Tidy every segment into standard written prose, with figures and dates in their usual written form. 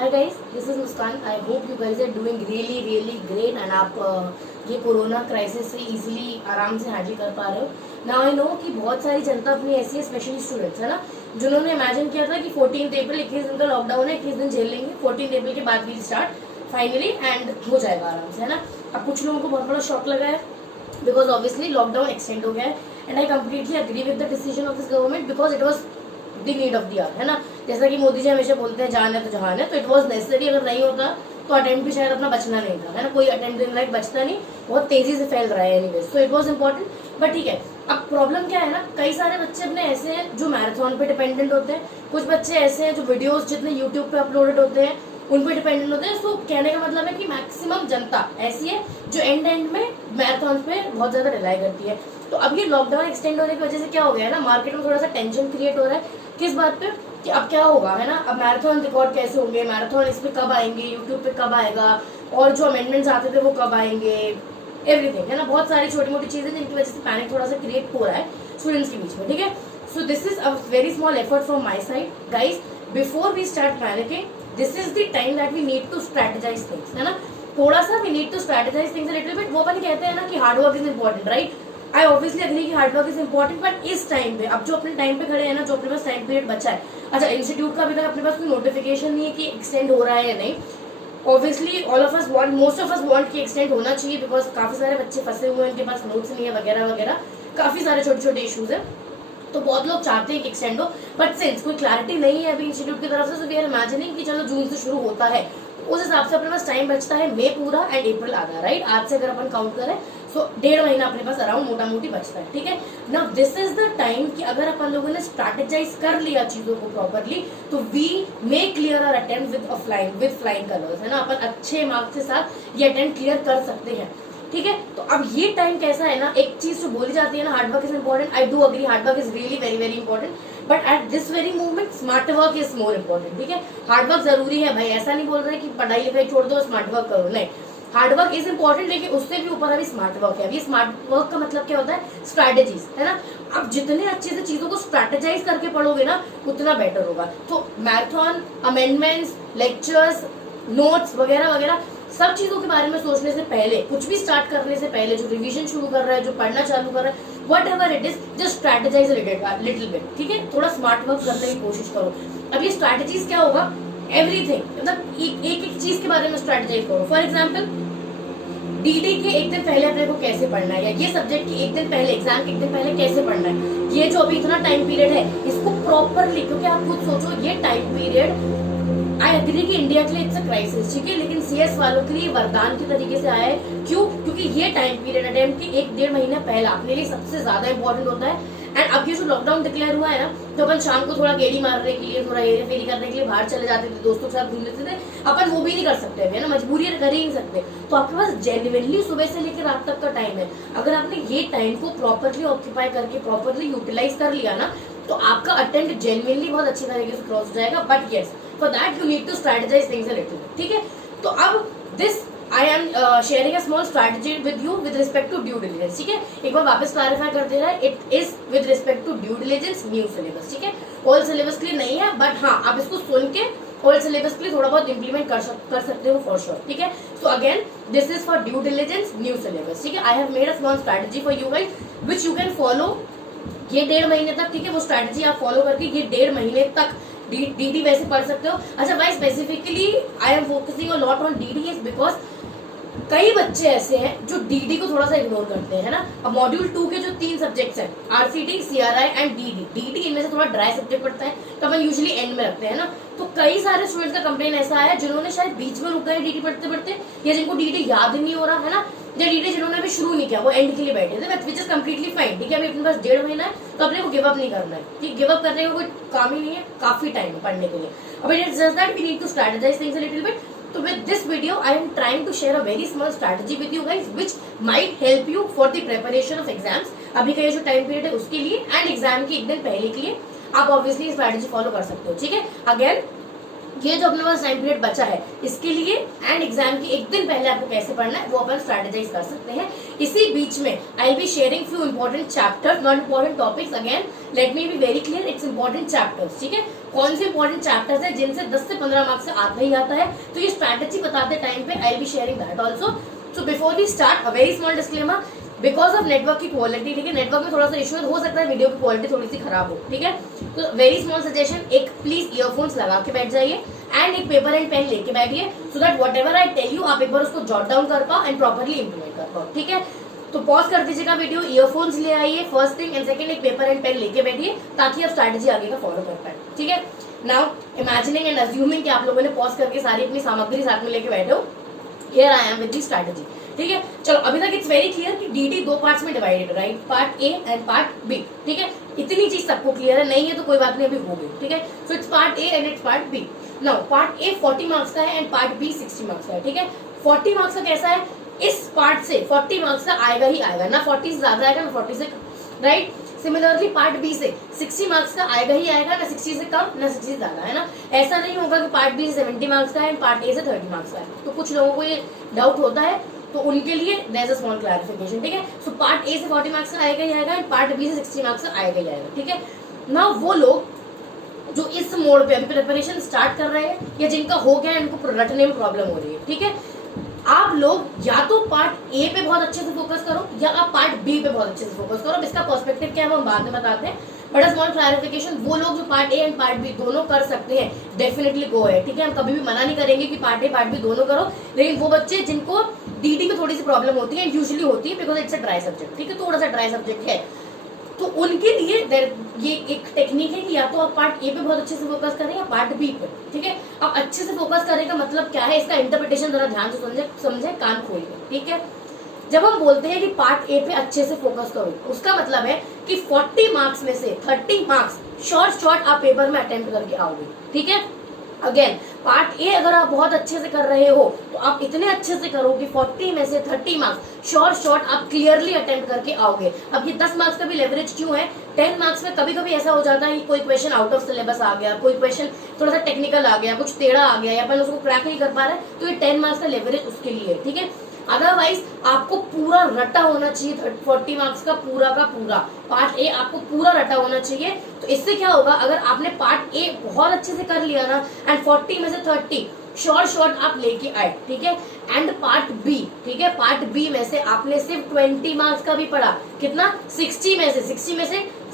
Hi guys, this is Muskan. I hope you guys are doing really great and आप ये corona crisis से easily आराम से handle कर पा रहे हो। नाउ आई नो कि बहुत सारी जनता अपनी ऐसी है, स्पेशली स्टूडेंट्स है ना, जिन्होंने इमेजिन किया था कि 14 अप्रैल 21 दिन का लॉकडाउन है, 21 दिन झेल लेंगे, 14 अप्रैल के बाद वी स्टार्ट फाइनली एंड हो जाएगा आराम से, है ना। अब कुछ लोगों को बहुत बड़ा शॉक लगा है बिकॉज ऑब्वियसली लॉकडाउन एक्सटेंड हो गया है and I completely agree with the decision of this government because it was the need of the hour, है ना। जैसा कि मोदी जी हमेशा बोलते हैं जान है तो जहान है, तो इट वॉज नेसेसरी। अगर नहीं होता तो अटेम्प्ट भी शायद अपना बचना नहीं था, है ना। कोई अटेम्प्ट इन लाइफ बचता नहीं, बहुत तेजी से फैल रहा है anyways, so it was important. But ठीक है, अब प्रॉब्लम क्या है ना, कई सारे बच्चे अपने ऐसे हैं जो मैराथन पे डिपेंडेंट होते हैं, कुछ बच्चे ऐसे हैं जो वीडियोस जितने यूट्यूब पे अपलोडेड होते हैं उन पे डिपेंडेंट होते हैं। सो कहने का मतलब है कि मैक्सिमम जनता ऐसी है जो एंड में मैराथन पे बहुत ज्यादा रिलाई करती है। तो अब ये लॉकडाउन एक्सटेंड होने की वजह से क्या हो गया है ना, मार्केट में थोड़ा सा टेंशन क्रिएट हो रहा है। किस बात पे कि अब क्या होगा, है ना। अब मैराथन रिकॉर्ड कैसे होंगे, मैराथन इस पे कब आएंगे, यूट्यूब पे कब आएगा, और जो अमेंडमेंट्स आते थे वो कब आएंगे, एवरीथिंग, है ना। बहुत सारी छोटी मोटी चीजें जिनकी वजह से पैनिक थोड़ा सा क्रिएट हो रहा है स्टूडेंट्स के बीच में, ठीक है। So this is a very small effort from my side guys. Before we start panicking, this is the time that we need to strategize things, है ना। थोड़ा सा we need to strategize things a little bit. वो अपन कहते हैं ना कि hard work is important, right. I obviously agree कि हार्डवर्क इज इंपॉर्टेंट, बट इस टाइम पे, अब जो अपने टाइम पे खड़े हैं ना, जो अपने पास टाइम पीरियड बचा है, अच्छा इंस्टीट्यूट का अभी तक अपने पास कोई नोटिफिकेशन नहीं है कि एक्सटेंड हो रहा है या नहीं। Obviously all of us want, most of us want कि एक्सटेंड होना चाहिए बिकॉज काफी सारे बच्चे फंसे हुए हैं, उनके पास नोट्स नहीं है वगैरह वगैरह, काफी सारे छोटे छोटे इश्यूज है, तो बहुत लोग चाहते हैं कि एक्सटेंड हो। बट सिंस कोई क्लैरिटी नहीं है अभी इंस्टीट्यूट की तरफ से, सो वी आर इमेजिनिंग कि चलो जून से शुरू होता है, तो उस हिसाब से अपने पास टाइम बचता है, मई पूरा एंड अप्रैल आधा, राइट। आज से अगर अपन काउंट करें सो 1.5 महीना अपने पास अराउंड मोटा मोटी बचता है, ठीक है ना। दिस इज द टाइम कि अगर अपन लोगों ने स्ट्रैटेजाइज कर लिया चीजों को प्रॉपरली, तो we may clear our attempt with flying colours, है ना। अपन अच्छे मार्क्स के साथ ये अटेम्प्ट क्लियर कर सकते हैं, ठीक है। तो अब ये टाइम कैसा है ना, एक चीज जो बोली जाती है ना, hard work is important. I do agree, hard work is really very important, but at this very movement smart work is more important, ठीक है। हार्डवर्क जरूरी है भाई, ऐसा नहीं बोल रहे कि पढ़ाई लिखाई छोड़ दो स्मार्ट वर्क करो, नहीं। हार्डवर्क इज इंपॉर्टेंट, लेकिन उससे भी ऊपर अभी स्मार्ट वर्क है। अभी स्मार्ट वर्क का मतलब क्या होता है, स्ट्रैटेजीज, है ना। अब जितने अच्छे से चीजों को स्ट्रैटेजाइज करके पढ़ोगे ना, उतना बेटर होगा। तो मैराथन, अमेंडमेंट्स, लेक्चर्स, नोट्स वगैरह वगैरह सब चीजों के बारे में सोचने से पहले, कुछ भी स्टार्ट करने से पहले, जो रिवीजन शुरू कर रहा है, जो पढ़ना चालू कर रहा है, what ever it is, just strategise little bit, ठीक है। थोड़ा स्मार्ट वर्क करने की कोशिश करो। अब ये स्ट्रैटेजीज क्या होगा, एवरीथिंग, मतलब एक एक चीज के बारे में स्ट्रैटेजाइज करो। फॉर एग्जाम्पल डीडी के एक दिन पहले अपने को कैसे पढ़ना है, या ये सब्जेक्ट के एक दिन पहले, एग्जाम के एक दिन पहले कैसे पढ़ना है, ये जो अभी इतना टाइम पीरियड है इसको प्रॉपरली, क्योंकि आप खुद सोचो ये टाइम पीरियड, आई एग्री कि इंडिया के लिए इट्स अ क्राइसिस, ठीक है, लेकिन सीएस वालों के लिए वरदान के तरीके से आया है। क्यों? क्योंकि ये टाइम पीरियड अटेम्प्ट के 1-1.5 महीना पहला अपने लिए सबसे ज्यादा इंपॉर्टेंट होता है। एंड अब ये जो लॉकडाउन डिक्लेयर हुआ है ना, तो अपन शाम को थोड़ा गेड़ी मारने के लिए, थोड़ा हेरा फेरी करने के लिए बाहर चले जाते थे, दोस्तों के साथ घूम लेते थे, अपन वो भी नहीं कर सकते, है ना, मजबूरी कर ही नहीं सकते। तो आपके पास जेन्युइनली सुबह से लेकर रात तक का टाइम है। अगर आपने ये टाइम को प्रॉपरली ऑक्यूपाई करके प्रॉपरली यूटिलाइज कर लिया ना, तो आपका अटेम्प्ट जेन्युइनली बहुत अच्छी तरीके से क्रॉस हो जाएगा। But yes, for that you need to strategize things a little, ठीक है। तो अब this I am sharing a small strategy with you with respect to due diligence, ठीक है। एक बार वापस क्लैरिफाई कर दे रहा है, it is with respect to due diligence new syllabus, ठीक है। ओल्ड सिलेबस के लिए नहीं है, बट हाँ आप इसको सुन के ओल्ड सिलेबस के लिए थोड़ा बहुत इंप्लीमेंट कर सकते हो फॉर श्योर, ठीक है। So again this is for due diligence new syllabus, ठीक है। आई have made a small strategy for you guys which you can follow ये 1.5 महीने तक, ठीक है। वो स्ट्रैटेजी आप फॉलो करके ये 1.5 महीने तक डीडी वैसे पढ़ सकते हो। अच्छा भाई, specifically I am focusing a lot on DD is because कई बच्चे ऐसे हैं जो डीडी को थोड़ा सा इग्नोर करते हैं, है ना। अब मॉड्यूल 2 के जो 3 सब्जेक्ट्स हैं, आरसीटी, सीआरआई एंड डीडी इनमें से थोड़ा ड्राई सब्जेक्ट पड़ता है, तो अपन यूजुअली एंड में रखते हैं ना। तो कई सारे स्टूडेंट्स का कंप्लेन ऐसा आया जिन्होंने शायद बीच में रुक गए डीडी पढ़ते पढ़ते, या जिनको डीडी याद नहीं हो रहा, है ना, या डीडी जिन्होंने अभी शुरू नहीं किया, वो एंड के लिए बैठे थे, विच इज कम्प्लीटली फाइन, ठीक है। अभी अपने पास 1.5 महीना है, तो अपने को गिव अप नहीं करना है, ठीक। गिव अप करने का कोई काम ही नहीं है, काफी टाइम है पढ़ने के लिए। अब it is just that we need to strategize things a little bit. So with this video, I am trying to share a very small strategy with you guys, which might help you for the preparation of exams. अभी का ये जो time period है उसके लिए, and exam के एक दिन पहले के लिए आप ऑब्वियसली स्ट्रैटेजी फॉलो कर सकते हो, ठीक है। अगेन ये जो अपने पास टाइम पीरियड बचा है इसके लिए एंड एग्जाम के एक दिन पहले आपको कैसे पढ़ना है वो अपन स्ट्रेटेजाइज कर सकते हैं। इसी बीच में I be sharing few important chapters, not important topics. Again let me be very clear, it's important chapters, ठीक है। कौन से इंपॉर्टेंट चैप्टर्स है जिनसे 10 से 15 मार्क्स से आता ही आता है, तो ये स्ट्रेटेजी बताते टाइम पे I be sharing that also. So before we start a very small disclaimer, because of network की क्वालिटी, ठीक है, नेटवर्क में थोड़ा सा इश्यू हो सकता है वीडियो की क्वालिटी थोड़ी सी खराब हो, ठीक है। तो वेरी स्मॉल सजेशन, एक प्लीज ईयरफोन्स लगा के बैठ जाइए एंड एक पेपर एंड पेन लेके बैठिए, so that whatever I tell you आप एक बार उसको जॉट डाउन कर पाओ एंड प्रॉपरली इंप्लीमेंट कर पाओ, ठीक है। तो पॉज कर दीजिएगा वीडियो, ईयरफोन्स ले आइए फर्स्ट थिंग, एंड सेकंड एक पेपर एंड पेन लेके बैठिए ताकि आप स्ट्रैटेजी आगे का फॉलो कर पाए, ठीक है। नाउ इमेजिनिंग एंड अज्यूमिंग कि आप लोगों ने पॉज करके सारी अपनी सामग्री साथ में लेके बैठे हो, here I am with the strategy, ठीक है। चलो अभी तक इट्स वेरी क्लियर कि डीडी 2 पार्ट्स में divided, right, part A and part B, ठीक है। इतनी चीज सबको क्लियर है, नहीं है तो कोई बात नहीं, अभी हो गई, ठीक है। So it's part A and it's part B. Now part A 40 marks का है एंड पार्ट बी 60 मार्क्स का है, ठीक है। 40 मार्क्स का कैसा है, इस पार्ट से 40 मार्क्स का आएगा ही आएगा, ना 40 से ज्यादा आएगा ना 40 से, राइट। सिमिलरली पार्ट बी से 60 मार्क्स का आएगा ही आएगा, ना 60 से कम ना 60 से ज्यादा, है ना। ऐसा नहीं होगा कि पार्ट बी से 70 मार्क्स का है एंड पार्ट ए से 30 मार्क्स का है। तो कुछ लोगों को ये डाउट होता है, तो उनके लिए there is a small clarification, ठीक है। सो पार्ट ए से 40 मार्क्स का आएगा ही आएगा एंड पार्ट बी से 60 मार्क्स का आएगा ही आएगा, ठीक है। ना वो लोग जो इस मोड पे अभी प्रिपरेशन स्टार्ट कर रहे हैं या जिनका हो गया है, इनको रटने में प्रॉब्लम हो रही है, ठीक है। आप लोग या तो पार्ट ए पे बहुत अच्छे से फोकस करो या आप पार्ट बी पे बहुत अच्छे से फोकस करो। अब इसका पर्सपेक्टिव क्या है हम बाद में बताते हैं, बट अ स्मॉल क्लैरिफिकेशन, वो लोग जो part A and part B दोनों कर सकते हैं डेफिनेटली गो है, ठीक है। हम कभी भी मना नहीं करेंगे कि पार्ट ए पार्ट बी दोनों करो, लेकिन वो बच्चे जिनको डीडी में थोड़ी सी प्रॉब्लम होती है, यूजुअली होती है because it's a dry subject, ठीक है, थोड़ा सा ड्राई सब्जेक्ट है, तो उनके लिए ये एक टेक्निक है कि या तो आप पार्ट ए पे बहुत अच्छे से फोकस करें या पार्ट बी पे, ठीक है। अब अच्छे से फोकस करने का मतलब क्या है, इसका इंटरप्रिटेशन जरा ध्यान से समझे कान खोल के, ठीक है। जब हम बोलते हैं कि पार्ट ए पे अच्छे से फोकस करो, उसका मतलब है कि 40 मार्क्स में से 30 मार्क्स शॉर्ट आप पेपर में अटेम्प्ट करके आओगे, ठीक है। अगेन पार्ट ए अगर आप बहुत अच्छे से कर रहे हो तो आप इतने अच्छे से करो कि 40 में से 30 मार्क्स शॉर्ट आप क्लियरली अटेम्प्ट करके आओगे। अब ये 10 मार्क्स का भी लेवरेज क्यों है, 10 मार्क्स में कभी कभी ऐसा हो जाता है कि कोई क्वेश्चन आउट ऑफ सिलेबस आ गया, कोई क्वेश्चन थोड़ा सा टेक्निकल आ गया, कुछ टेढ़ा आ गया या अपन उसको क्रैक नहीं कर पा रहे, तो ये 10 मार्क्स का लेवरेज उसके लिए है, ठीक है। अदरवाइज आपको पूरा रटा होना चाहिए 40 मार्क्स का पूरा पार्ट ए आपको पूरा रटा होना चाहिए। तो इससे क्या होगा, अगर आपने पार्ट ए बहुत अच्छे से कर लिया ना एंड 40 में से 30 शॉर्ट आप लेके आए, ठीक है। एंड पार्ट बी, ठीक है, पार्ट बी में से आपने सिर्फ 20 मार्क्स का भी पढ़ा, कितना, 60 में से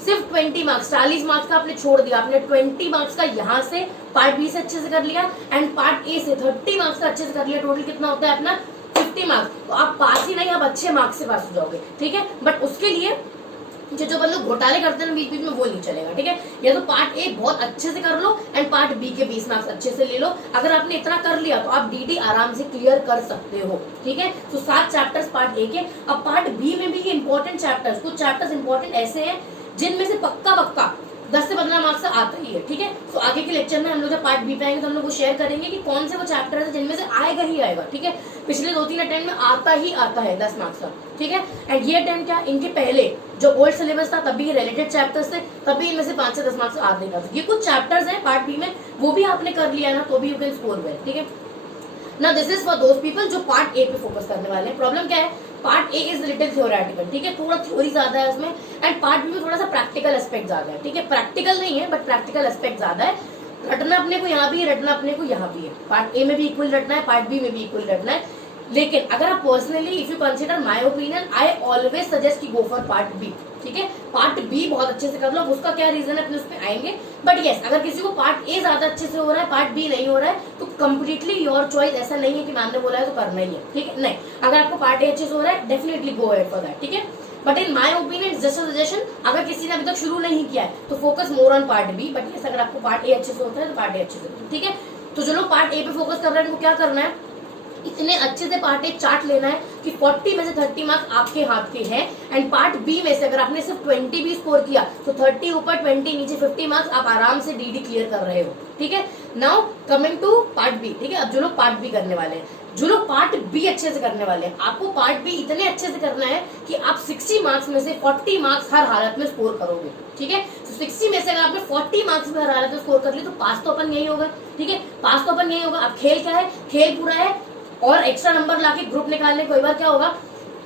सिर्फ 20 मार्क्स, 40 मार्क्स का आपने छोड़ दिया, आपने 20 मार्क्स का यहाँ से पार्ट बी से अच्छे से कर लिया एंड पार्ट ए से 30 मार्क्स का अच्छे से कर लिया, टोटल कितना होता है अपना 50 मार्क्स। तो आप पास ही नहीं, आप अच्छे मार्क्स से पास हो जाओगे, ठीक है। बट उसके लिए जो अपन लोग घोटाले करते हैं बीच में वो नहीं चलेगा, ठीक है। या तो पार्ट ए बहुत अच्छे से कर लो एंड पार्ट बी के 20 मार्क्स अच्छे से ले लो। अगर आपने इतना कर लिया तो आप डीडी आराम से क्लियर कर सकते हो, ठीक है। तो 7 चैप्टर्स पार्ट ए के। अब पार्ट बी में भी ये इंपॉर्टेंट चैप्टर्स, कुछ चैप्टर्स इंपॉर्टेंट ऐसे हैं जिनमें से पक्का 10 से 15 मार्क्स आता ही है, ठीक है। तो आगे के लेक्चर में हम लोग जब पार्ट बी पे आएंगे तो हम लोग वो शेयर करेंगे कि कौन से वो चैप्टर है जिनमें से आएगा ही आएगा, ठीक है। पिछले 2-3 अटेम्प्ट में आता है 10 मार्क्स का, ठीक है। एंड ये अटेम्प्ट क्या, इनके पहले जो ओल्ड सिलेबस था तभी रिलेटेड चैप्टर्स थे, तभी इनमें से 5 से 10 मार्क्स आते हैं। ये कुछ चैप्टर्स हैं पार्ट बी में, वो भी आपने कर लिया ना तो भी यू कैन स्कोर वेल, ठीक है ना। This is for those people जो पार्ट ए पे फोकस करने वाले हैं। प्रॉब्लम क्या है, part A is little theoretical, ठीक है, थोड़ा थ्योरी ज्यादा है उसमें, एंड पार्ट बी में थोड़ा सा प्रैक्टिकल एस्पेक्ट ज्यादा है, ठीक है। प्रैक्टिकल नहीं है बट प्रैक्टिकल एस्पेक्ट ज्यादा है। रटना अपने को यहाँ भी है, रटना अपने को यहाँ भी है, पार्ट ए में भी इक्वल रटना है, पार्ट बी में भी इक्वल रटना है। लेकिन अगर आप personally if you consider my opinion, I always suggest की गो फॉर पार्ट बी, ठीक है। पार्ट बी बहुत अच्छे से कर लो, उसका क्या रीजन है अपने उस पर आएंगे। बट यस, अगर किसी को पार्ट ए ज्यादा अच्छे से हो रहा है, पार्ट बी नहीं हो रहा है, तो कम्प्लीटली योर चॉइस, ऐसा नहीं है कि मैम ने बोला है तो करना ही है, ठीक है। नहीं, अगर आपको पार्ट ए अच्छे से हो रहा है definitely go ahead for that, ठीक है। But in my opinion just suggestion, अगर किसी ने अभी तक शुरू नहीं किया है तो focus more on part B. But yes, अगर आपको पार्ट ए अच्छे से होता है तो पार्ट ए अच्छे से, ठीक है। तो जो लोग पार्ट ए पे फोकस कर रहे हैं उनको क्या करना है, इतने अच्छे से पार्ट ए चार्ट लेना है कि 40 में से 30 मार्क्स आपके हाथ के हैं एंड पार्ट बी में से अगर आपने सिर्फ 20 भी स्कोर किया तो 30 ऊपर 20 नीचे 50 मार्क्स आप आराम से डीडी क्लियर कर रहे हो, ठीक है। Now coming to part B, ठीक है। अब जो लोग पार्ट बी करने वाले हैं, जो लोग पार्ट बी अच्छे से करने वाले हैं, आपको पार्ट बी इतने अच्छे से करना है कि आप 60 मार्क्स में से 40 मार्क्स हर हालत में स्कोर करोगे, ठीक है। 60 में से अगर आपने 40 मार्क्स भी हर हालत में स्कोर कर लिए तो पास तो अपन यही होगा, ठीक है, पास तो अपन यही होगा। अब खेल क्या है, खेल पूरा है और एक्स्ट्रा नंबर लाके ग्रुप निकालने, कोई बार क्या होगा,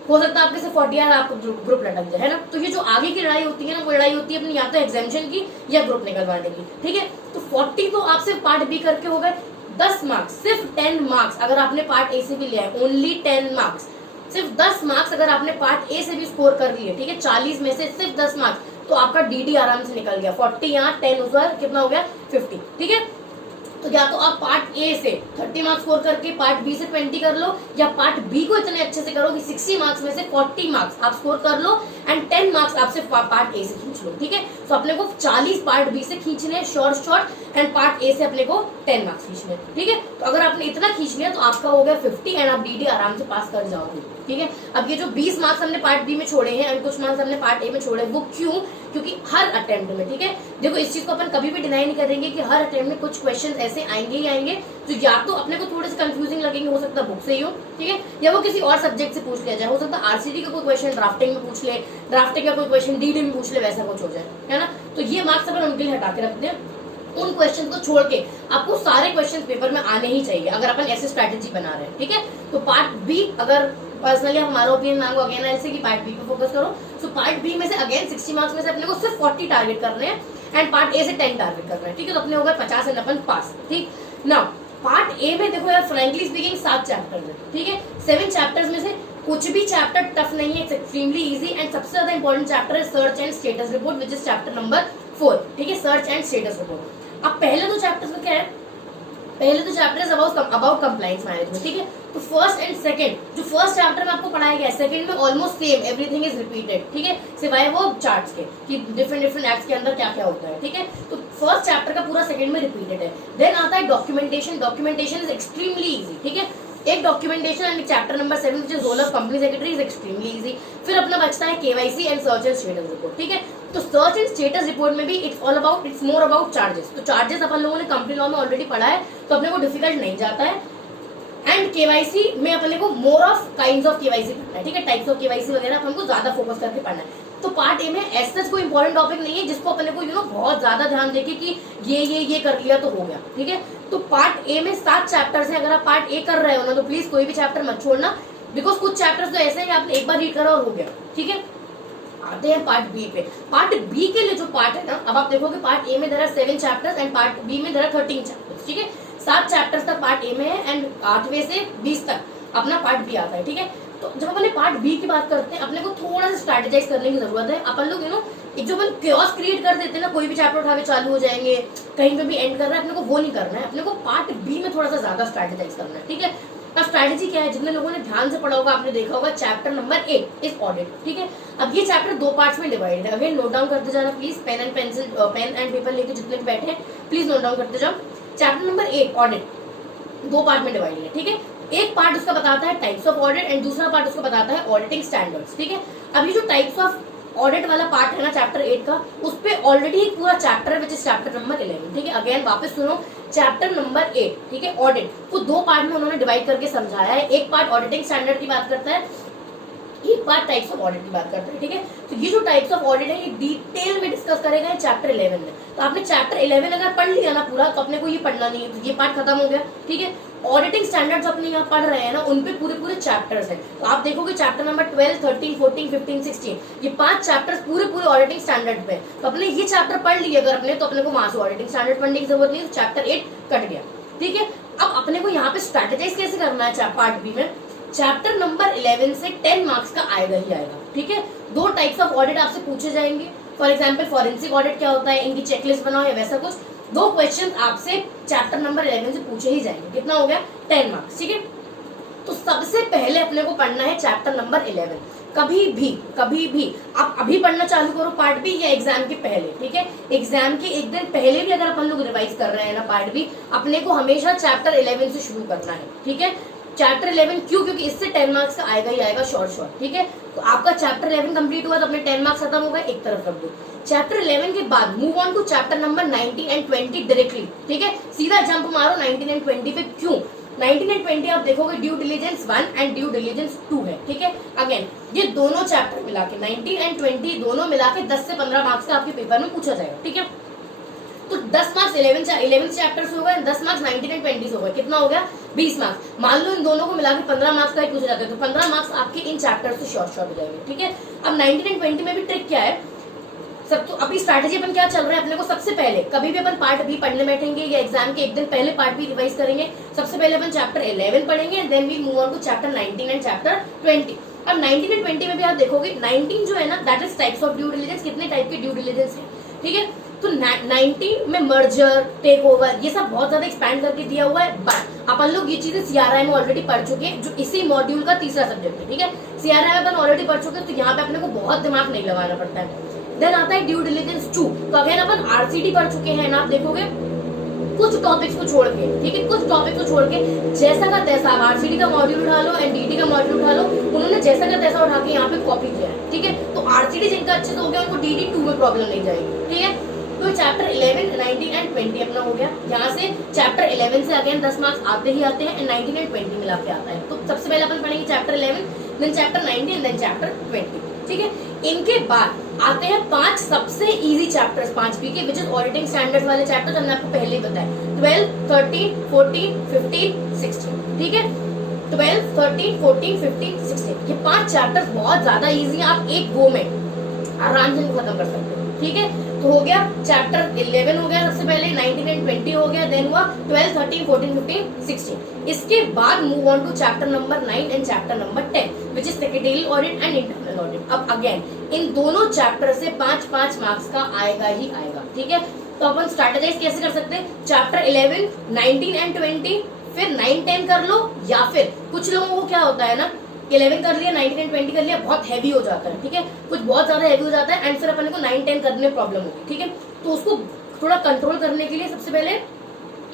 हो सकता है आपके से 40 यार आपको ग्रुप लटक जाए, है ना। तो ये जो आगे की लड़ाई होती है ना, वो लड़ाई होती है अपनी या तो एग्जामिशन की या ग्रुप निकलवाने की, ठीक है। तो 40 तो आप सिर्फ पार्ट बी करके हो गए, 10 मार्क्स, सिर्फ 10 मार्क्स अगर आपने पार्ट ए से भी लिया है, ओनली 10 मार्क्स, सिर्फ 10 मार्क्स अगर आपने पार्ट ए से भी स्कोर कर लिए, ठीक है, 40 में से सिर्फ 10 मार्क्स, तो आपका डीडी आराम से निकल गया। 40 यहाँ 10 उस बार कितना हो गया 50, ठीक है। तो या तो आप पार्ट ए से 30 मार्क्स स्कोर करके पार्ट बी से 20 कर लो, या पार्ट बी को इतने अच्छे से करो कि 60 मार्क्स में से 40 मार्क्स आप स्कोर कर लो एंड 10 मार्क्स आप सिर्फ पार्ट ए से खींच लो, ठीक है। तो अपने को 40 पार्ट बी से खींचने शॉर्ट एंड पार्ट ए से अपने को 10 मार्क्स खींचने, ठीक है। तो अगर आपने इतना खींच लिया तो आपका हो गया 50 एंड आप डीडी आराम से पास कर जाओगे, ठीक है। अब ये जो 20 मार्क्स हमने पार्ट बी में छोड़े हैं एंड कुछ मार्क्स हमने पार्ट ए में छोड़े, वो क्यों, क्योंकि हर अटेम्प्ट में, ठीक है, देखो इस चीज को अपन कभी भी डिनाई नहीं करेंगे कि हर अटेम्प्ट में कुछ क्वेश्चन ऐसे आएंगे ही आएंगे जो या तो अपने को थोड़े से कंफ्यूजिंग लगेंगे, हो सकता है बुक से ही हो, ठीक है, या वो किसी और सब्जेक्ट से पूछ लिया जाए, हो सकता है आरसीडी का कोई क्वेश्चन ड्राफ्टिंग में पूछ ले, ड्राफ्टिंग का कोई क्वेश्चन डीडी में पूछ ले, वैसा कुछ हो जाए, है ना। तो ये मार्क्स अपन उनके लिए हटा के रखते हैं, उन क्वेश्चन को छोड़ के आपको सारे क्वेश्चन पेपर में आने ही चाहिए अगर अपन ऐसे स्ट्रैटेजी बना रहे हैं, ठीक है। तो पार्ट बी अगर पर्सनली हमारा ओपिनियन मांगो अगेन ऐसे कि पार्ट बी पे फोकस करो, तो पार्ट बी में से अगेन 60 मार्क्स में से अपने को सिर्फ 40 टारगेट करने हैं एंड पार्ट ए से 10 टारगेट करना है, ठीक है। तो अपने होगा 50 एंड अपन पास, ठीक। नाउ पार्ट ए में देखो यार फ्रैंकली स्पीकिंग 7 चैप्टर्स है, ठीक है। 7 चैप्टर्स में से कुछ भी चैप्टर टफ नहीं है, इट्स एक्सट्रीमली इजी एंड सबसे ज्यादा इंपॉर्टेंट चैप्टर है search and status report which is chapter number 4, ठीक है, सर्च एंड स्टेटस रिपोर्ट। अब पहले दो चैप्टर्स में क्या है, पहले तो chapter is about compliance management, ठीक है। तो फर्स्ट एंड सेकंड, जो फर्स्ट चैप्टर में आपको पढ़ाया गया है, सेकंड में almost same, everything is repeated, ठीक है, सिवाय वो चार्ट्स के कि डिफरेंट एक्ट्स के अंदर क्या क्या होता है, ठीक है। तो फर्स्ट चैप्टर का पूरा सेकंड में रिपीटेड है। देन आता है documentation, documentation is extremely easy, ठीक है। एक documentation and chapter number 7 which is role of company secretary is extremely easy. फिर अपना बचता है KYC and search and status report, ठीक है। तो सर्च एंड स्टेटस रिपोर्ट में भी इट्स मोर अबाउट चार्जेस। तो चार्जेस अपन लोगों ने कंपनी लॉ में ऑलरेडी पढ़ा है, तो अपने को डिफिकल्ट नहीं जाता है। एंड केवाईसी में अपने को more of kinds of KYC पढ़ना है, ठीक है, टाइप्स ऑफ केवाईसी वगैरह हमको ज्यादा फोकस करके पढ़ना है। तो पार्ट ए में ऐसा कोई इंपॉर्टेंट टॉपिक नहीं है जिसको अपने को बहुत ज्यादा ध्यान देके कि ये कर लिया तो हो गया, ठीक है। तो पार्ट ए में 7 चैप्टर्स हैं, अगर आप पार्ट ए कर रहे हो ना तो प्लीज कोई भी चैप्टर मत छोड़ना, बिकॉज कुछ चैप्टर्स तो ऐसे हैं कि आपने एक बार रीड करा और हो गया, ठीक है। आते हैं पार्ट बी पे। पार्ट बी के लिए जो पार्ट है ना, अब आप देखोगे पार्ट ए में there are 7 chapters and part B में देयर आर 13 चैप्टर्स, ठीक है। 7 चैप्टर्स तक पार्ट ए में है एंड 8वें से 20 तक अपना पार्ट बी आता है, ठीक है। तो जब अपन पार्ट बी की बात करते हैं, अपने को थोड़ा सा स्ट्रैटेजाइज करने की जरूरत है। अपन लोग एक जो अपन क्योस क्रिएट कर देते हैं ना, कोई भी चैप्टर उठा के चालू हो जाएंगे, कहीं पे भी एंड कर रहा है, अपने को वो नहीं करना है। अपने को पार्ट बी में थोड़ा सा ज्यादा स्ट्रैटेजाइज करना है, ठीक है। अब स्ट्रैटेजी क्या है, जितने लोगों ने ध्यान से पढ़ा होगा आपने देखा होगा चैप्टर नंबर 8 इज ऑडिट, ठीक है। अब ये चैप्टर 2 पार्ट्स में डिवाइडेड है। अगेन नोट डाउन करते जाना प्लीज, पेन एंड पेपर लेके जितने भी बैठे हैं प्लीज नोट डाउन करते जाओ। चैप्टर नंबर 8 ऑडिट 2 पार्ट में डिवाइडेड है, ठीक है। एक पार्ट उसका बताता है टाइप्स ऑफ ऑडिट एंड दूसरा पार्ट उसका बताता है ऑडिटिंग स्टैंडर्ड्स, ठीक है। अभी जो टाइप्स ऑफ ऑडिट वाला पार्ट है ना चैप्टर 8 का, उस पे ऑलरेडी एक पूरा चैप्टर है विच इज चैप्टर नंबर 11, ठीक है। अगेन वापस सुनो, चैप्टर नंबर 8, ठीक है, ऑडिट को 2 पार्ट में उन्होंने डिवाइड करके समझाया है। एक पार्ट ऑडिटिंग स्टैंडर्ड की बात करता है, एक बार टाइप्स ऑफ ऑडिट की बात करते हैं, ठीक है। तो ये जो टाइप्स ऑफ ऑडिट है ये डिटेल में डिस्कस करेगा चैप्टर 11 में। तो आपने चैप्टर 11 अगर पढ़ लिया ना पूरा, तो अपने को ये पढ़ना नहीं है, तो ये पार्ट खत्म हो गया, ठीक है। ऑडिटिंग स्टैंडर्ड्स अपने यहाँ पढ़ रहे हैं ना, उन पे पूरे चैप्टर्स हैं। तो आप देखोगे चैप्टर नंबर 12, 13, 14, 15, 16 ये 5 चैप्टर्स पूरे ऑडिटिंग स्टैंडर्ड पे। तो अपने ये चैप्टर पढ़ लिए अगर अपने, तो अपने को वहां से ऑडिटिंग स्टैंडर्ड पढ़ने की जरूरत नहीं है, चैप्टर 8 कट गया, ठीक है। अब अपने को यहाँ पे स्ट्रैटेजाइज कैसे करना है पार्ट बी में, चैप्टर नंबर 11 से 10 मार्क्स का आएगा ही आएगा, ठीक है। 2 टाइप्स ऑफ ऑडिट आपसे पूछे जाएंगे। फॉर एग्जाम्पल फॉरेंसिक ऑडिट क्या होता है, इनकी चेकलिस्ट बनाओ या वैसा कुछ। 2 क्वेश्चन आपसे चैप्टर नंबर 11 से पूछे ही जाएंगे। कितना हो गया 10 मार्क्स, ठीक है। तो सबसे पहले अपने को पढ़ना है चैप्टर नंबर 11। कभी भी आप अभी पढ़ना चालू करो पार्ट बी या एग्जाम के पहले, ठीक है। एग्जाम के एक दिन पहले भी अगर अपन लोग रिवाइज कर रहे हैं ना पार्ट बी, अपने को हमेशा चैप्टर 11 से शुरू करना है, ठीक है। चैप्टर 11 क्यों, क्योंकि इससे 10 मार्क्स का आएगा ही आएगा शॉर्ट, ठीक है। तो आपका चैप्टर 11 कंप्लीट हुआ तो अपने 10 मार्क्स खत्म हो गए, एक तरफ रख दो। चैप्टर 11 के बाद move on to chapter number 19 and 20 directly, ठीक है। सीधा जंप मारो 19 एंड 20 पे। क्यों 19 एंड 20 आप देखोगे due diligence 1 and due diligence 2 है, ठीक है। अगेन ये दोनों चैप्टर मिला के 19 एंड 20 दोनों मिला के 10 से 15 मार्क्स का आपके पेपर में पूछा जाएगा, ठीक है। तो 10 मार्क्स 11 चैप्टर्स हो गए, 10 मार्क्स 19 एंड 20 हो गए, कितना हो गया 20 मार्क्स। मान लो इन दोनों को मिला के 15 मार्क्स का ही पूछा जाता है, तो 15 मार्क्स आपके इन चैप्टर से शॉर्ट हो जाएंगे, ठीक है। अब 19 एंड 20 में भी ट्रिक क्या है, सब तो अपनी स्ट्रैटेजी अपन क्या चल रहा है अपने को, सबसे पहले कभी भी अपन पार्ट बी पढ़ने बैठेंगे या एग्जाम के एक दिन पहले पार्ट बी रिवाइज करेंगे, सबसे पहले अपन चैप्टर 11 पढ़ेंगे, then we move on to chapter 19 and chapter 20। अब 19 एंड 20 में भी आप देखोगे 19 जो है ना that is types of due diligence, कितने टाइप के ड्यू डिलिजेंस है, ठीक है। तो 19 में मर्जर, टेक ओवर, ये सब बहुत ज्यादा एक्सपैंड करके दिया हुआ है, बट अपन लोग ये चीजें सीआरआई में ऑलरेडी पढ़ चुके हैं, जो इसी मॉड्यूल का तीसरा सब्जेक्ट है, ठीक है। सीआरआई में अपन ऑलरेडी पढ़ चुके हैं, तो यहाँ पे अपने को बहुत दिमाग नहीं लगाना पड़ता है। देन आता है ड्यू डिलिजेंस 2, तो अगेन अपन आरसीडी पढ़ चुके हैं ना, आप देखोगे कुछ टॉपिक्स को छोड़ के, ठीक है, कुछ टॉपिक्स को छोड़ के जैसा का तैसा आप आरसीडी का मॉड्यूल उठा लो, एनडीटी का मॉड्यूल उठा लो, उन्होंने जैसा का तैसा उठा के यहाँ पे कॉपी किया है, ठीक है। तो आरसीडी जिनका अच्छे से हो गया उनको डीडी 2 में प्रॉब्लम नहीं जाएगी, ठीक है। तो चैप्टर 11, 19 एंड 20 अपना हो गया। यहाँ से चैप्टर 11 से अगेन 10 मार्क्स आते ही आते हैं, एंड 19 एंड 20 मिला के आता है। तो सबसे पहले अपन पढ़ेंगे chapter 11, then chapter 19, then chapter 20, ठीक है। इनके बाद आते हैं 5 सबसे इजी चैप्टर्स 5B के, विच इज ऑडिटिंग स्टैंडर्ड्स वाले चैप्टर, हमने आपको पहले ही बताया 12, 13, 14, 15, 16, ठीक है। 12, 13, 14, 15, 16 ये 5 चैप्टर्स बहुत ज्यादा इजी हैं, आप एक गो में आराम से खत्म कर सकते हो, ठीक है। तो हो गया चैप्टर 11 हो गया सबसे पहले, 19 एंड 20 हो गया, देन हुआ 12, 13, 14, 15, 16। इसके बाद move on to chapter number 9 and chapter number 10 which is secretary audit and internal audit. अब अगेन इन दोनों चैप्टर से 5-5 मार्क्स का आएगा ही आएगा, ठीक है। तो अपन स्ट्रैटेजाइज कैसे कर सकते हैं, चैप्टर 11, 19 एंड 20 फिर 9, 10 कर लो, या फिर कुछ लोगों को क्या होता है ना 11 कर लिया, 19 एंड 20 कर लिया, बहुत हैवी हो जाता है, ठीक है, कुछ बहुत ज्यादा हैवी हो जाता है, एंड फिर अपन को 9, 10 करने में प्रॉब्लम होगी, ठीक है। तो उसको थोड़ा कंट्रोल करने के लिए सबसे पहले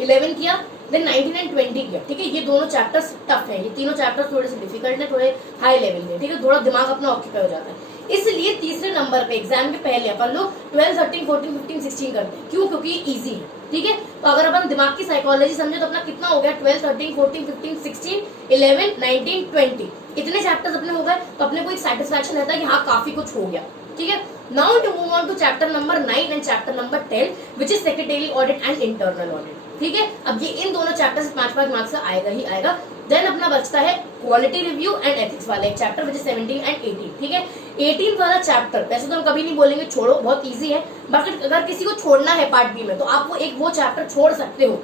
11 किया, देन 19 एंड 20 किया, ठीक है। ये दोनों चैप्टर्स टफ है, ये तीनों चैप्टर्स थोड़े से डिफिकल्ट है, थोड़े हाई लेवल के, ठीक है, थोड़ा दिमाग अपना ऑक्यूपाई हो जाता है। इसलिए तीसरे नंबर पे एग्जाम के पहले अपन लोग 12, 13, 14, 15, 16 करते हैं, क्यों, क्योंकि इजी है, ठीक है। तो अगर अपन दिमाग की साइकोलॉजी समझे तो अपना कितना हो गया 12, 13, 14, 15, 16, 11, 19, 20 इतने चैप्टर्स अपने हो गए, तो अपने को एक सेटिस्फैक्शन रहता है कि हाँ काफी कुछ हो गया, ठीक है। Now to move on to chapter number 9 and chapter number 10 which is secretary audit and internal audit, ठीक है। अब ये इन दोनों चैप्टर से 5-5 मार्क्स का आएगा ही आएगा। देन अपना बचता है क्वालिटी रिव्यू एंड एथिक्स वाला एक चैप्टर विच इज 17 एंड 18, ठीक है। 18 वाला चैप्टर वैसे तो हम कभी नहीं बोलेंगे छोड़ो, बहुत इजी है, बट अगर किसी को छोड़ना है पार्ट बी में तो आप वो चैप्टर छोड़ सकते हो।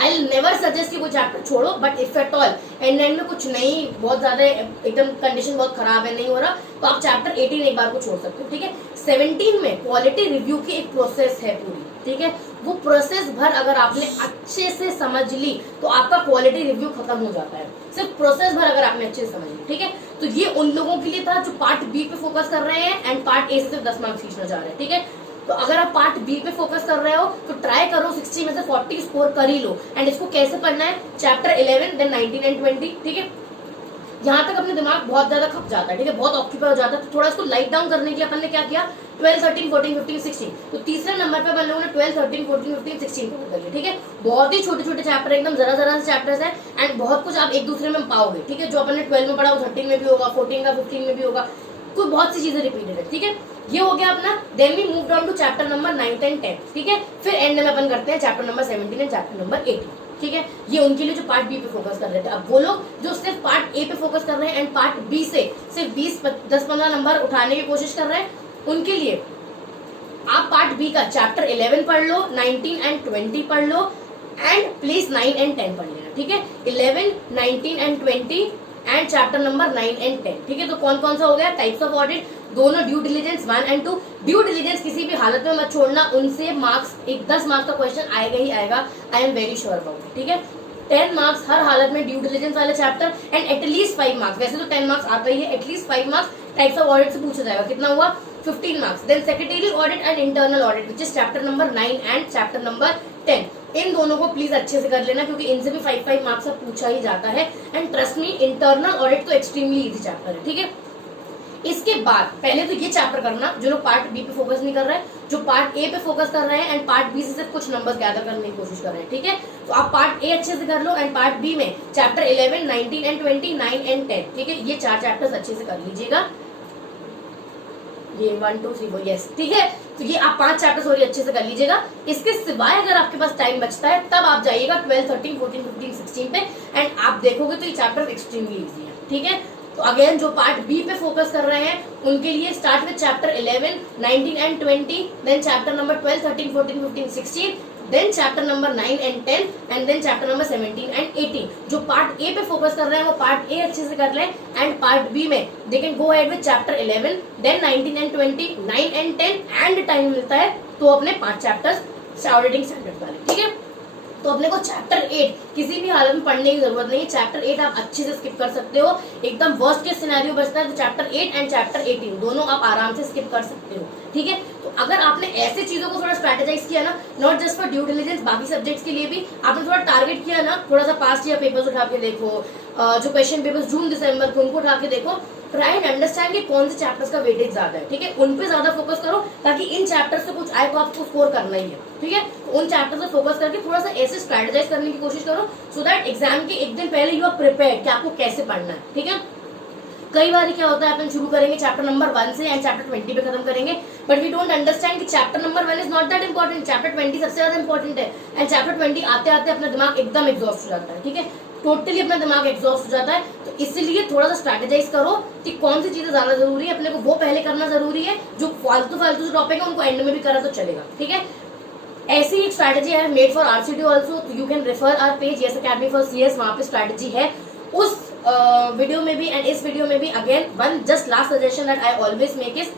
आई नेवर सजेस्ट कि वो चैप्टर छोड़ो, but if at all and में कुछ नहीं, बहुत ज्यादा एकदम कंडीशन बहुत खराब है, नहीं हो रहा, तो आप चैप्टर 18 एक बार को छोड़ सकते हो, ठीक है। 17 में क्वालिटी रिव्यू की एक प्रोसेस है पूरी, ठीक है, वो प्रोसेस भर अगर आपने अच्छे से समझ ली तो आपका क्वालिटी रिव्यू खत्म हो जाता है, सिर्फ प्रोसेस भर अगर आपने अच्छे से समझ ली, ठीक है। तो ये उन लोगों के लिए था जो पार्ट बी पे फोकस कर रहे हैं एंड पार्ट ए से सिर्फ 10 मार्क्स खींचना चाह रहे हैं, ठीक है। तो अगर आप पार्ट बी पे फोकस कर रहे हो तो ट्राई करो 60 में से 40 स्कोर कर ही लो। एंड इसको कैसे पढ़ना है, चैप्टर 11, देन 19 एंड 20, ठीक है। यहाँ तक अपने दिमाग बहुत ज्यादा खप जाता है, ठीक है, बहुत ऑक्यूपाई हो जाता है, तो थोड़ा इसको लाइट डाउन करने के लिए अपन ने क्या किया 12, 13, 14, 15, 16। तो तीसरे नंबर पे अपन लोगों ने 12, 13, 14, 15, 16 कवर कर लिया, ठीक है। बहुत ही छोटे छोटे चैप्टर, एकदम जरा जरा से चैप्टर्स है, एंड बहुत कुछ आप एक दूसरे में पाओगे, ठीक है। जो अपन ने 12 में पढ़ा वो 13 में भी होगा, 14 का 15 में भी होगा, कोई बहुत सी चीजें रिपीटेड है, ठीक है। ये हो गया अपना। Then we move down to chapter number 9 and 10, ठीक है। फिर एंड में अपन करते हैं chapter number 17 and chapter number 18, ठीक है। ये उनके लिए जो पार्ट बी पे फोकस कर रहे थे। अब वो लोग जो सिर्फ पार्ट ए पे फोकस कर रहे हैं एंड पार्ट बी से सिर्फ 10-15 नंबर उठाने की कोशिश कर रहे हैं, उनके लिए आप पार्ट बी का चैप्टर 11 पढ़ लो, 19 एंड 20 पढ़ लो, एंड प्लीज 9 एंड 10 पढ़ लेना, ठीक है। 11, 19 and 20 and chapter number 9 and 10, ठीक है। तो कौन कौन सा हो गया, टाइप्स ऑफ ऑडिट, दोनों due diligence 1 and 2। Due diligence किसी भी हालत में मत छोड़ना, उनसे मार्क्स 10 मार्क्स का क्वेश्चन आएगा ही आएगा, I am very sure about it, ठीक है। 10 मार्क्स हर हालत में ड्यू डिलिजेंस वाले चैप्टर, एंड एटलीस्ट 5 मार्क्स, वैसे तो 10 मार्क्स आता ही है, at least 5 marks types of audit से पूछा जाएगा, कितना हुआ 15 marks. Then secretary audit and internal audit which is chapter number 9 and chapter number 10। इन दोनों को प्लीज अच्छे से कर लेना, क्योंकि इनसे भी 5-5 मार्क्स से पूछा ही जाता है, and trust me internal audit तो एक्सट्रीमली इजी चैप्टर है, ठीक है। इसके बाद पहले तो ये चैप्टर करना, जो लोग पार्ट बी पे फोकस नहीं कर रहे हैं, जो पार्ट ए पे फोकस कर रहे हैं एंड पार्ट बी से सिर्फ कुछ नंबर्स गैदर करने की कोशिश कर रहे हैं, ठीक है। तो आप पार्ट ए अच्छे से कर लो एंड पार्ट बी में चैप्टर 11, 19 एंड 20, 9 एंड 10, ठीक है, ये 4 चैप्टर्स अच्छे से कर लीजिएगा। ये 1 2 3 4 यस, ठीक है। तो ये आप 5 चैप्टर्स और अच्छे से कर लीजिएगा। इसके सिवाय अगर आपके पास टाइम बचता है तब आप जाइएगा 12, 13, 14, 15, 16 पे एंड आप देखोगे तो ये चैप्टर एक्सट्रीमली इजी है, ठीक है। तो अगेन जो पार्ट बी पे फोकस कर रहे हैं उनके लिए start with chapter 11, 19 and 20, then chapter number 12, 13, 14, 15, 16, then chapter number 9 and 10 and then chapter number 17 and 18। जो पार्ट ए पे फोकस कर रहे हैं वो पार्ट ए अच्छे से कर लें एंड पार्ट बी में they can go ahead with chapter 11, then 19 and 20, 9 and 10 and time मिलता है तो अपने 5 चैप्टर्स ऑडिटिंग स्टैंडर्ड वाले, ठीक है। तो अपने को चैप्टर 8 किसी भी हालत में पढ़ने की जरूरत नहीं है। चैप्टर 8 आप अच्छे से स्किप कर सकते हो, एकदम वर्स्ट केस सिनेरियो बचता है तो चैप्टर 8 एंड चैप्टर 18 दोनों आप आराम से स्किप कर सकते हो, ठीक है। तो अगर आपने ऐसे चीजों को थोड़ा स्ट्रेटेजाइज किया ना, not just for due diligence, बाकी सब्जेक्ट्स के लिए भी आपने थोड़ा टारगेट किया ना, थोड़ा सा पास्ट ईयर पेपर्स उठा के देखो, जो क्वेश्चन पेपर्स जून दिसंबर के उनको उठा के देखो, ट्राई एंड अंडरस्टैंड कि कौन से चैप्टर्स का वेटेज ज्यादा है, ठीक है, उन पे ज्यादा फोकस करो ताकि इन चैप्टर्स से कुछ आए तो आपको स्कोर करना ही है, ठीक है। तो उन चैप्टर्स पे फोकस करके थोड़ा सा ऐसे स्ट्रेटेजाइज करने की कोशिश करो सो दैट एग्जाम के एक दिन पहले यू आर प्रिपेयर्ड कि आपको कैसे पढ़ना है, ठीक है। कई बार क्या होता है अपन शुरू करेंगे चैप्टर नंबर 1 से एंड चैप्टर 20 पे खत्म करेंगे, बट वी डोंट अंडरस्टैंड कि chapter number 1 is not that important, chapter 20 सबसे ज्यादा इंपॉर्टेंट है एंड चैप्टर 20 आते आते अपना दिमाग एकदम एग्जॉस्ट हो जाता है, ठीक है, टोटली अपना दिमाग एग्जॉस्ट हो जाता है। तो इसलिए थोड़ा सा स्ट्रेटेजाइज करो कि कौन सी चीजें ज्यादा जरूरी है, अपने को वो पहले करना जरूरी है, जो फालतू फालतू से टॉपिक है उनको एंड में भी करा तो चलेगा, ठीक है। ऐसी एक स्ट्रेटेजी है made for RCD also, you can refer our page Yes Academy for CS, वहां पे स्ट्रेटेजी है। उस वीडियो में भी एंड इस वीडियो में भी again one just last suggestion that I always make is,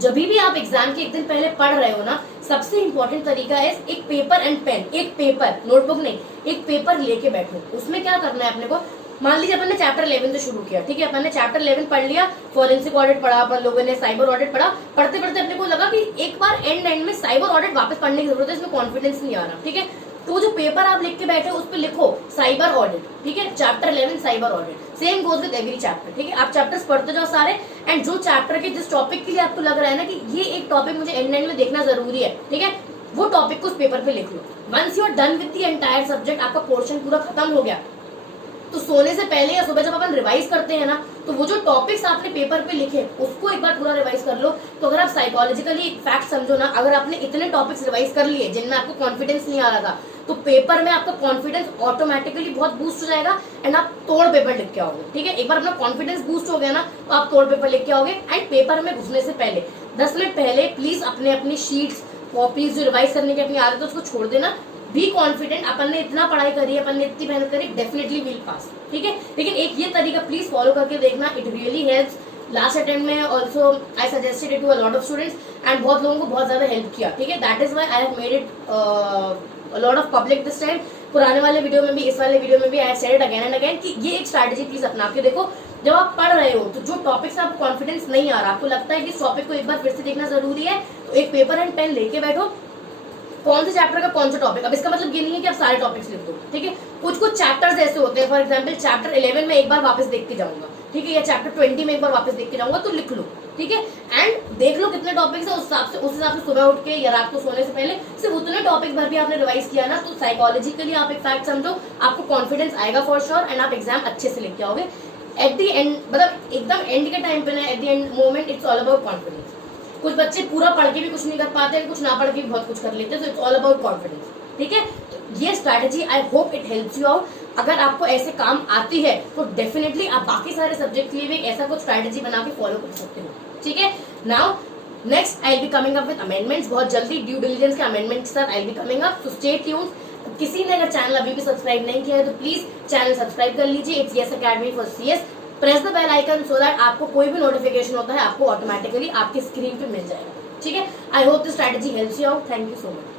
जब भी आप एग्जाम के एक दिन पहले पढ़ रहे हो ना, सबसे इंपॉर्टेंट तरीका है एक पेपर एंड पेन, एक पेपर, नोटबुक नहीं, एक पेपर लेके बैठो। उसमें क्या करना है अपने को, मान लीजिए अपन ने चैप्टर 11 से शुरू किया, ठीक है, अपन ने चैप्टर 11 पढ़ लिया, फॉरेंसिक ऑडिट पढ़ा, अपन लोगों ने साइबर ऑडिट पढ़ा, पढ़ते पढ़ते अपने को लगा कि एक बार एंड में साइबर ऑडिट वापस पढ़ने की जरूरत है, इसमें कॉन्फिडेंस नहीं आ रहा, ठीक है। तो जो पेपर आप लिख के बैठे उस पर लिखो साइबर ऑडिट, ठीक है, chapter 11 cyber audit, same goes with every chapter, ठीक है। आप चैप्टर्स पढ़ते जाओ सारे एंड जो चैप्टर के जिस टॉपिक के लिए आपको लग रहा है ना कि ये एक टॉपिक मुझे एंड में देखना जरूरी है, ठीक है, वो टॉपिक को उस पेपर पे लिख लो। Once you are done with the entire subject, आपका पोर्शन पूरा खत्म हो गया, तो सोने से पहले या सुबह जब अपन रिवाइज करते हैं ना, तो वो जो टॉपिक्स आपने पेपर पे लिखे उसको एक बार पूरा रिवाइज कर लो। तो अगर आप साइकोलॉजिकली फैक्ट समझो ना, अगर आपने इतने टॉपिक्स रिवाइज कर लिए जिनमें आपको कॉन्फिडेंस नहीं आ रहा था, तो पेपर में आपका कॉन्फिडेंस ऑटोमेटिकली बहुत बूस्ट हो जाएगा एंड आप तोड़ पेपर लिख के आओगे, ठीक है। एक बार अपना कॉन्फिडेंस बूस्ट हो गया ना तो आप तोड़ पेपर लिख के आओगे एंड पेपर में घुसने से पहले 10 मिनट पहले प्लीज अपनी शीट्स कॉपीज जो रिवाइज करने की अपनी आदत है उसको छोड़ देना। बी कॉन्फिडेंट, अपन ने इतना पढ़ाई करी है, अपन ने इतनी मेहनत करी, डेफिनेटली विल पास, ठीक है। लेकिन एक ये तरीका प्लीज फॉलो करके देखना, it really helps. Last attempt में also I suggested it to a lot of students and बहुत लोगों को बहुत ज्यादा हेल्प किया, ठीक है। That is why I have made it lot of public this time. पुराने वाले वीडियो में भी, इस वाले वीडियो में भी I said it again and again कि ये एक स्ट्रैटेजी प्लीज अपना के देखो। जब आप पढ़ रहे हो तो जो टॉपिक से आपको कॉन्फिडेंस नहीं आ रहा, आपको लगता है कि इस टॉपिक को एक बार फिर से देखना जरूरी है, तो एक पेपर एंड पेन लेके बैठो, कौन से चैप्टर का कौन सा टॉपिक। अब इसका मतलब ये नहीं है कि आप सारे टॉपिक्स लिख दो, ठीक है। कुछ कुछ चैप्टर्स ऐसे होते हैं, फॉर एग्जांपल चैप्टर 11 में एक बार वापस देख के जाऊंगा, ठीक है, या चैप्टर 20 में एक बार वापस देख के जाऊंगा, तो लिख लो, ठीक है। एंड देख लो कितने टॉपिक्स है, उस हिसाब से सुबह उठ के या रात को सोने से पहले सिर्फ उतने टॉपिक्स भर भी आपने रिवाइज किया ना, तो साइकोलॉजिकली आप एक फैक्ट समझो, आपको कॉन्फिडेंस आएगा फॉर श्योर एंड आप एग्जाम अच्छे से लिख के आओगे। एट द एंड, मतलब एकदम एंड के टाइम पे ना, at the end moment it's all about confidence. कुछ बच्चे पूरा पढ़ के भी कुछ नहीं कर पाते, कुछ ना पढ़ के भी बहुत कुछ कर लेते हैं, तो इट्स ऑल अबाउट कॉन्फिडेंस, ठीक है। तो ये strategy I hope it helps you out. अगर आपको ऐसे काम आती है तो डेफिनेटली आप बाकी सारे सब्जेक्ट के लिए भी ऐसा कुछ स्ट्रैटेजी बना के फॉलो कर सकते हो, ठीक है। Now next I will be coming up with amendments, बहुत जल्दी ड्यू डिलिजेंस के अमेंडमेंट्स के साथ I will be coming up, so stay tuned. किसी ने अगर चैनल अभी भी सब्सक्राइब नहीं किया है तो प्लीज चैनल सब्सक्राइब कर लीजिए, it's Yes Academy for CS. Press the bell icon so that आपको कोई भी नोटिफिकेशन होता है आपको ऑटोमेटिकली आपके स्क्रीन पे मिल जाएगा, ठीक है। I hope this strategy helps you out. Thank you so much.